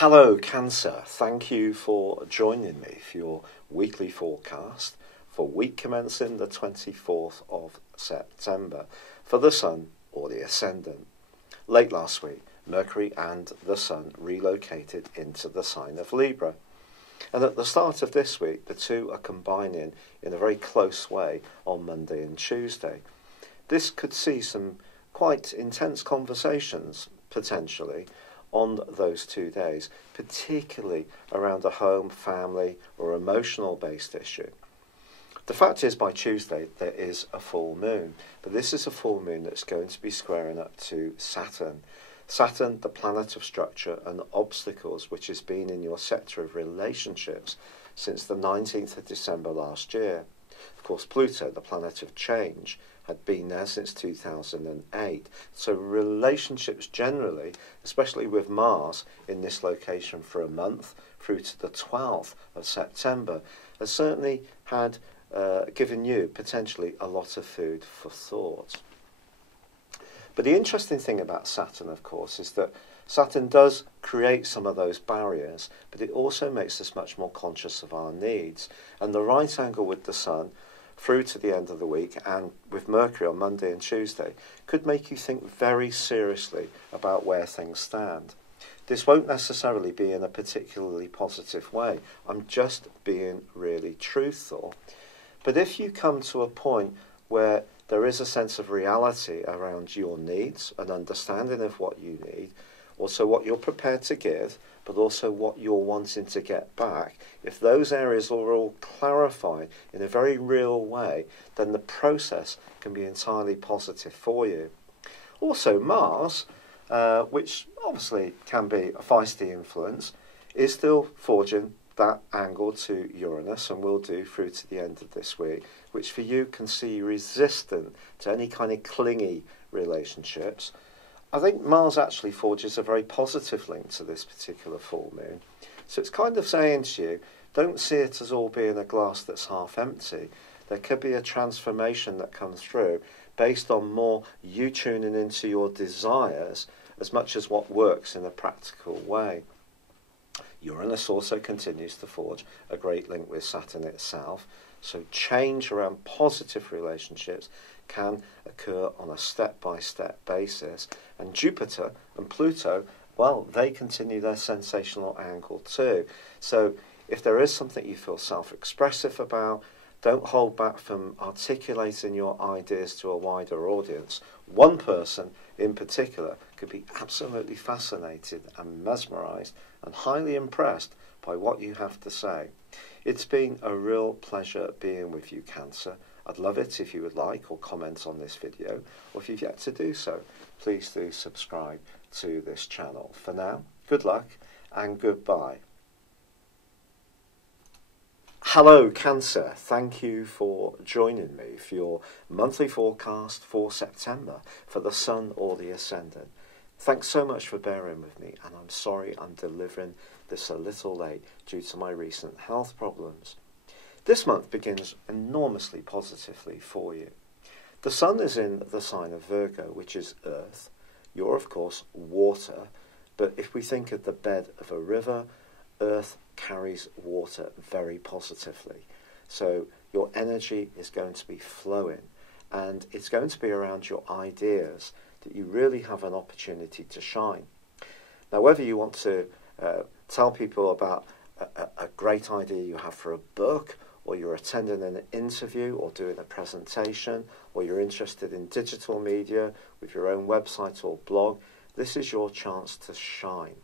Hello Cancer, thank you for joining me for your weekly forecast for week commencing the 24th of September for the Sun or the Ascendant. Late last week, Mercury and the Sun relocated into the sign of Libra. And at the start of this week, the two are combining in a very close way on Monday and Tuesday. This could see some quite intense conversations, potentially, on those 2 days, particularly around a home, family or emotional-based issue. The fact is, by Tuesday, there is a full moon, but this is a full moon that's going to be squaring up to Saturn. Saturn, the planet of structure and obstacles, which has been in your sector of relationships since the 19th of December last year. Of course, Pluto, the planet of change, had been there since 2008. So relationships generally, especially with Mars in this location for a month through to the 12th of September, has certainly had given you potentially a lot of food for thought. But the interesting thing about Saturn, of course, is that Saturn does create some of those barriers, but it also makes us much more conscious of our needs. And the right angle with the Sun through to the end of the week and with Mercury on Monday and Tuesday could make you think very seriously about where things stand. This won't necessarily be in a particularly positive way. I'm just being really truthful. But if you come to a point where there is a sense of reality around your needs, an understanding of what you need, also what you're prepared to give, but also what you're wanting to get back, if those areas are all clarified in a very real way, then the process can be entirely positive for you. Also, Mars, which obviously can be a feisty influence, is still forging that angle to Uranus and will do through to the end of this week, which for you can see resistant to any kind of clingy relationships. I think Mars actually forges a very positive link to this particular full moon. So it's kind of saying to you, don't see it as all being a glass that's half empty. There could be a transformation that comes through based on more you tuning into your desires as much as what works in a practical way. Uranus also continues to forge a great link with Saturn itself. So change around positive relationships can occur on a step-by-step basis. And Jupiter and Pluto, well, they continue their sensational angle too. So if there is something you feel self-expressive about, don't hold back from articulating your ideas to a wider audience. One person in particular could be absolutely fascinated and mesmerised and highly impressed by what you have to say. It's been a real pleasure being with you, Cancer. I'd love it if you would like or comment on this video, or if you've yet to do so, please do subscribe to this channel. For now, good luck and goodbye. Hello Cancer, thank you for joining me for your monthly forecast for September for the Sun or the Ascendant. Thanks so much for bearing with me, and I'm sorry I'm delivering this a little late due to my recent health problems. This month begins enormously positively for you. The Sun is in the sign of Virgo, which is Earth. You're, of course, water, but if we think of the bed of a river, Earth carries water very positively. So your energy is going to be flowing, and it's going to be around your ideas that you really have an opportunity to shine. Now, whether you want to tell people about a great idea you have for a book, or you're attending an interview or doing a presentation, or you're interested in digital media with your own website or blog, this is your chance to shine.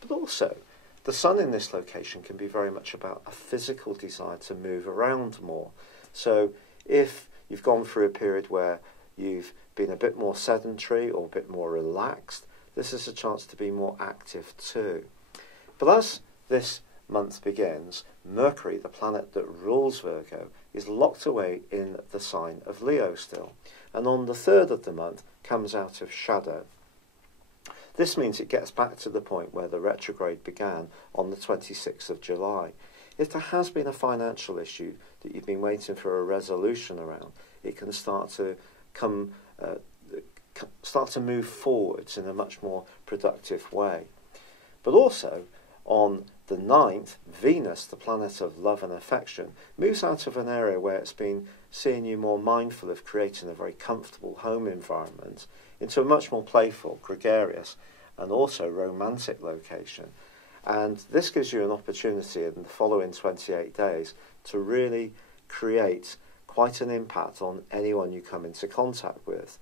But also, the Sun in this location can be very much about a physical desire to move around more. So if you've gone through a period where you've been a bit more sedentary or a bit more relaxed, this is a chance to be more active too. But as this month begins, Mercury, the planet that rules Virgo, is locked away in the sign of Leo still, and on the 3rd of the month comes out of shadow. This means it gets back to the point where the retrograde began on the 26th of July. If there has been a financial issue that you've been waiting for a resolution around, it can start to move forwards in a much more productive way. But also, On the 9th, Venus, the planet of love and affection, moves out of an area where it's been seeing you more mindful of creating a very comfortable home environment into a much more playful, gregarious, and also romantic location. And this gives you an opportunity in the following 28 days to really create quite an impact on anyone you come into contact with.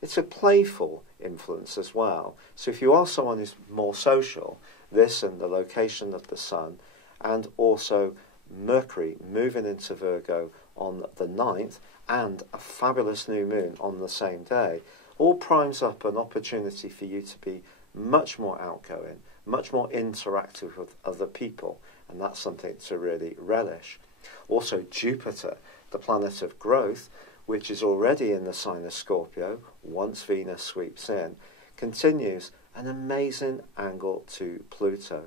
It's a playful influence as well. So if you are someone who's more social, this and the location of the sun, and also Mercury moving into Virgo on the 9th, and a fabulous new moon on the same day, all primes up an opportunity for you to be much more outgoing, much more interactive with other people, and that's something to really relish. Also, Jupiter, the planet of growth, which is already in the sign of Scorpio, once Venus sweeps in, continues an amazing angle to Pluto.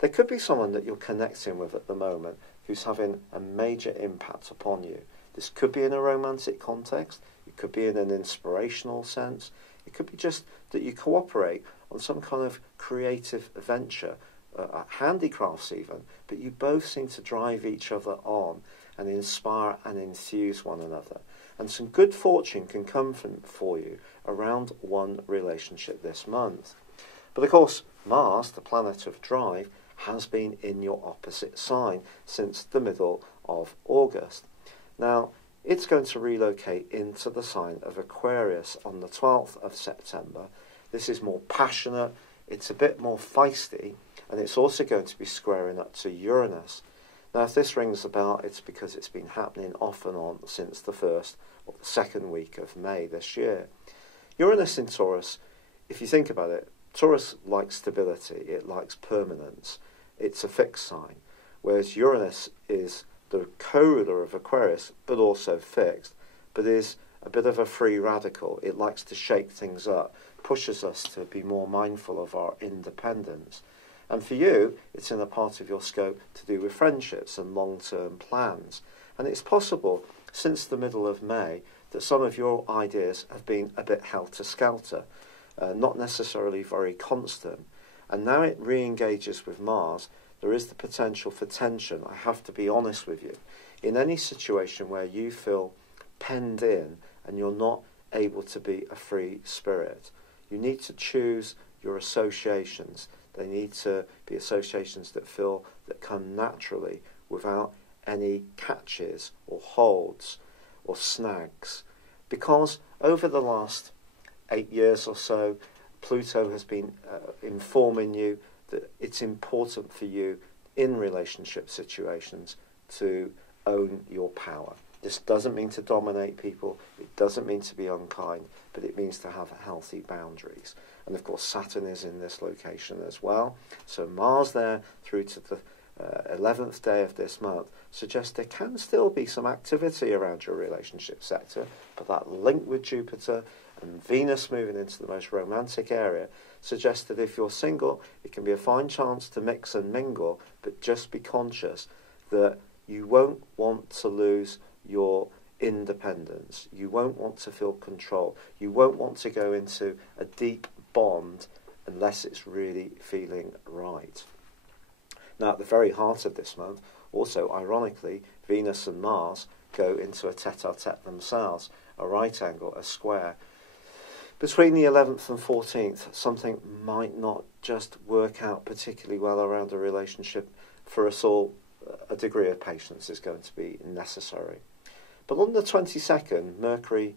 There could be someone that you're connecting with at the moment who's having a major impact upon you. This could be in a romantic context, it could be in an inspirational sense, it could be just that you cooperate on some kind of creative venture, handicrafts even, but you both seem to drive each other on and inspire and enthuse one another. And some good fortune can come for you around one relationship this month. But of course, Mars, the planet of drive, has been in your opposite sign since the middle of August. Now, it's going to relocate into the sign of Aquarius on the 12th of September. This is more passionate, it's a bit more feisty, and it's also going to be squaring up to Uranus. Now, if this rings a bell, it's because it's been happening off and on since the first or the second week of May this year. Uranus in Taurus, if you think about it, Taurus likes stability, it likes permanence, it's a fixed sign, whereas Uranus is the co-ruler of Aquarius, but also fixed, but is a bit of a free radical. It likes to shake things up, pushes us to be more mindful of our independence. And for you, it's in a part of your scope to do with friendships and long-term plans. And it's possible, since the middle of May, that some of your ideas have been a bit helter-skelter, not necessarily very constant. And now it re-engages with Mars, there is the potential for tension. I have to be honest with you. In any situation where you feel penned in and you're not able to be a free spirit, you need to choose your associations. They need to be associations that come naturally without any catches or holds or snags. Because over the last 8 years or so, Pluto has been informing you that it's important for you in relationship situations to own your power. This doesn't mean to dominate people, it doesn't mean to be unkind, but it means to have healthy boundaries. And of course Saturn is in this location as well, so Mars there through to the 11th day of this month suggests there can still be some activity around your relationship sector, but that link with Jupiter and Venus moving into the most romantic area suggests that if you're single, it can be a fine chance to mix and mingle, but just be conscious that you won't want to lose your independence. You won't want to feel control. You won't want to go into a deep bond unless it's really feeling right. Now, at the very heart of this month, also ironically, Venus and Mars go into a tete-a-tete themselves, a right angle, a square. Between the 11th and 14th, something might not just work out particularly well around a relationship. For us all, a degree of patience is going to be necessary. But on the 22nd, Mercury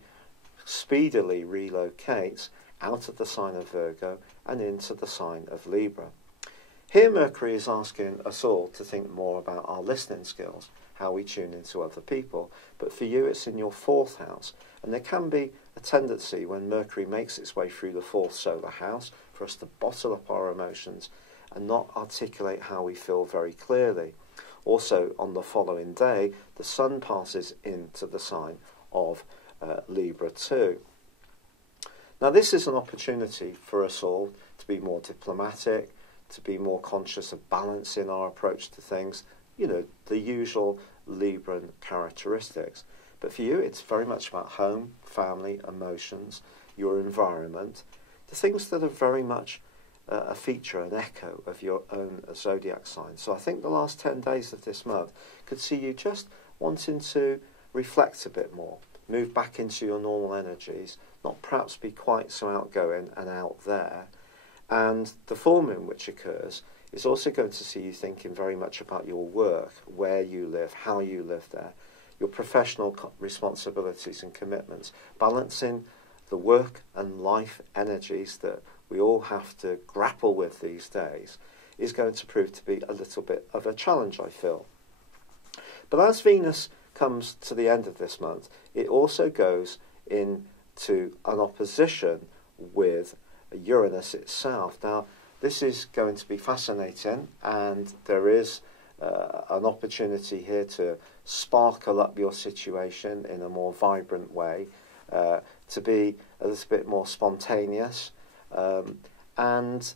speedily relocates out of the sign of Virgo and into the sign of Libra. Here Mercury is asking us all to think more about our listening skills, how we tune into other people, but for you it's in your 4th house, and there can be a tendency when Mercury makes its way through the 4th solar house for us to bottle up our emotions and not articulate how we feel very clearly. Also, on the following day, the Sun passes into the sign of Libra too. Now, this is an opportunity for us all to be more diplomatic, to be more conscious of balancing our approach to things, you know, the usual Libran characteristics. But for you, it's very much about home, family, emotions, your environment, the things that are very much a feature, an echo of your own zodiac sign. So I think the last 10 days of this month could see you just wanting to reflect a bit more, move back into your normal energies, not perhaps be quite so outgoing and out there. And the full moon which occurs is also going to see you thinking very much about your work, where you live, how you live there, your professional responsibilities and commitments, balancing the work and life energies that we all have to grapple with these days is going to prove to be a little bit of a challenge, I feel. But as Venus comes to the end of this month, it also goes into an opposition with Uranus itself. Now, this is going to be fascinating, and there is an opportunity here to sparkle up your situation in a more vibrant way, to be a little bit more spontaneous. And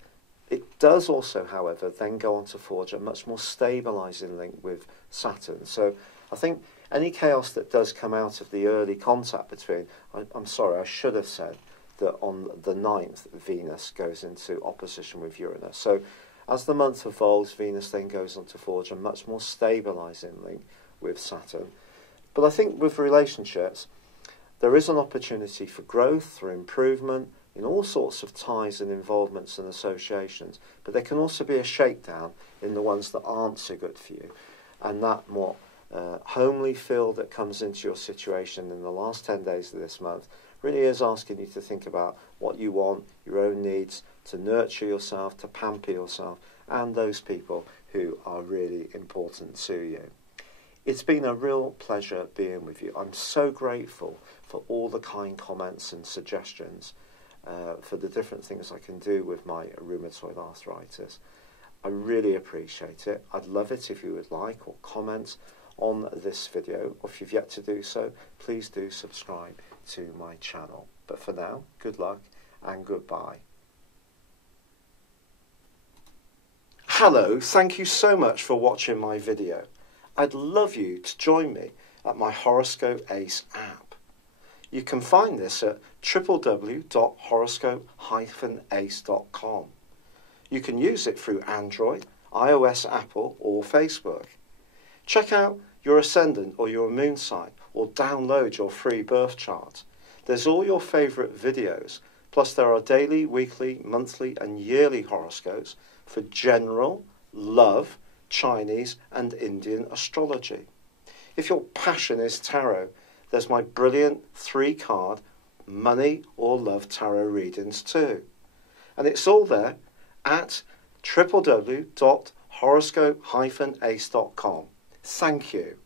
it does also, however, then go on to forge a much more stabilising link with Saturn. So I think any chaos that does come out of the early contact between, I'm sorry, I should have said that on the 9th, Venus goes into opposition with Uranus. So as the month evolves, Venus then goes on to forge a much more stabilising link with Saturn. But I think with relationships, there is an opportunity for growth, for improvement, in all sorts of ties and involvements and associations. But there can also be a shakedown in the ones that aren't so good for you. And that more homely feel that comes into your situation in the last 10 days of this month really is asking you to think about what you want, your own needs, to nurture yourself, to pamper yourself, and those people who are really important to you. It's been a real pleasure being with you. I'm so grateful for all the kind comments and suggestions for the different things I can do with my rheumatoid arthritis. I really appreciate it. I'd love it if you would like or comment on this video, or if you've yet to do so, please do subscribe to my channel. But for now, good luck and goodbye. Hello, thank you so much for watching my video. I'd love you to join me at my Horoscope ACE app. You can find this at www.horoscope-ace.com. You can use it through Android, iOS, Apple or Facebook. Check out your ascendant or your moon sign, or download your free birth chart. There's all your favourite videos, plus there are daily, weekly, monthly and yearly horoscopes for general, love, Chinese and Indian astrology. If your passion is tarot, there's my brilliant 3-card money or love tarot readings too. And it's all there at www.horoscope-ace.com. Thank you.